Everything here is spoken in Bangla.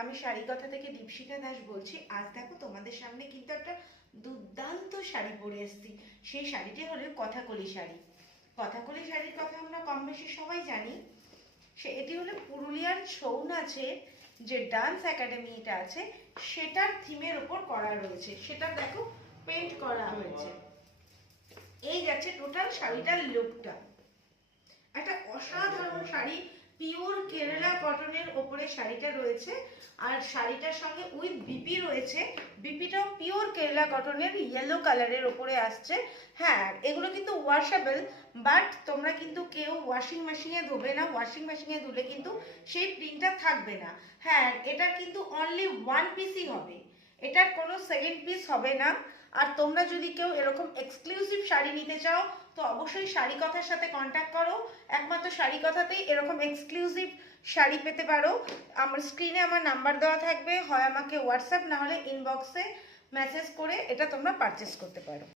আমি শাড়ি কথা থেকে দীপশিকা দাস বলছি। আজ দেখো তোমাদের সামনে কিন্তু একটা দুর্দান্ত শাড়ি পরে এসেছি। সেই শাড়িটি হলো কথাকলি শাড়ি। কথাকলি শাড়ির কথা আমরা কম বেশি সবাই জানি। এটি হলো পুরুলিয়ার ছৌ নাচের যে ডান্স একাডেমিটা আছে সেটার থিমের ওপর করা রয়েছে। সেটা দেখো পেন্ট করা হয়েছে। এই যাচ্ছে টোটাল শাড়িটার লুকটা। একটা অসাধারণ শাড়ি, পিওর কেরালা কটনের ওপরে শাড়িটা রয়েছে। আর শাড়িটার সঙ্গে উইথ বিপি রয়েছে। বিপিটাও পিওর কেরালা কটনের ইয়েলো কালারের ওপরে আসছে। হ্যাঁ, এগুলো কিন্তু ওয়াশেবল, বাট তোমরা কিন্তু কেউ ওয়াশিং মেশিনে ধোবে না। ওয়াশিং মেশিনে ধুলে কিন্তু সেই প্রিন্টটা থাকবে না। হ্যাঁ, এটা কিন্তু অনলি ওয়ান পিসই হবে, এটার কোনো সেকেন্ড পিস হবে না। আর তোমরা যদি কেউ এরকম এক্সক্লুসিভ শাড়ি নিতে চাও তো অবশ্যই শাড়ি কথার সাথে কন্ট্যাক্ট করো। একমাত্র শাড়ি কথাতেই এরকম এক্সক্লুসিভ শাড়ি পেতে পারো। আমার স্ক্রিনে আমার নাম্বার দেওয়া থাকবে, হয় আমাকে হোয়াটসঅ্যাপ না হলে ইনবক্সে মেসেজ করে এটা তোমরা পারচেস করতে পারো।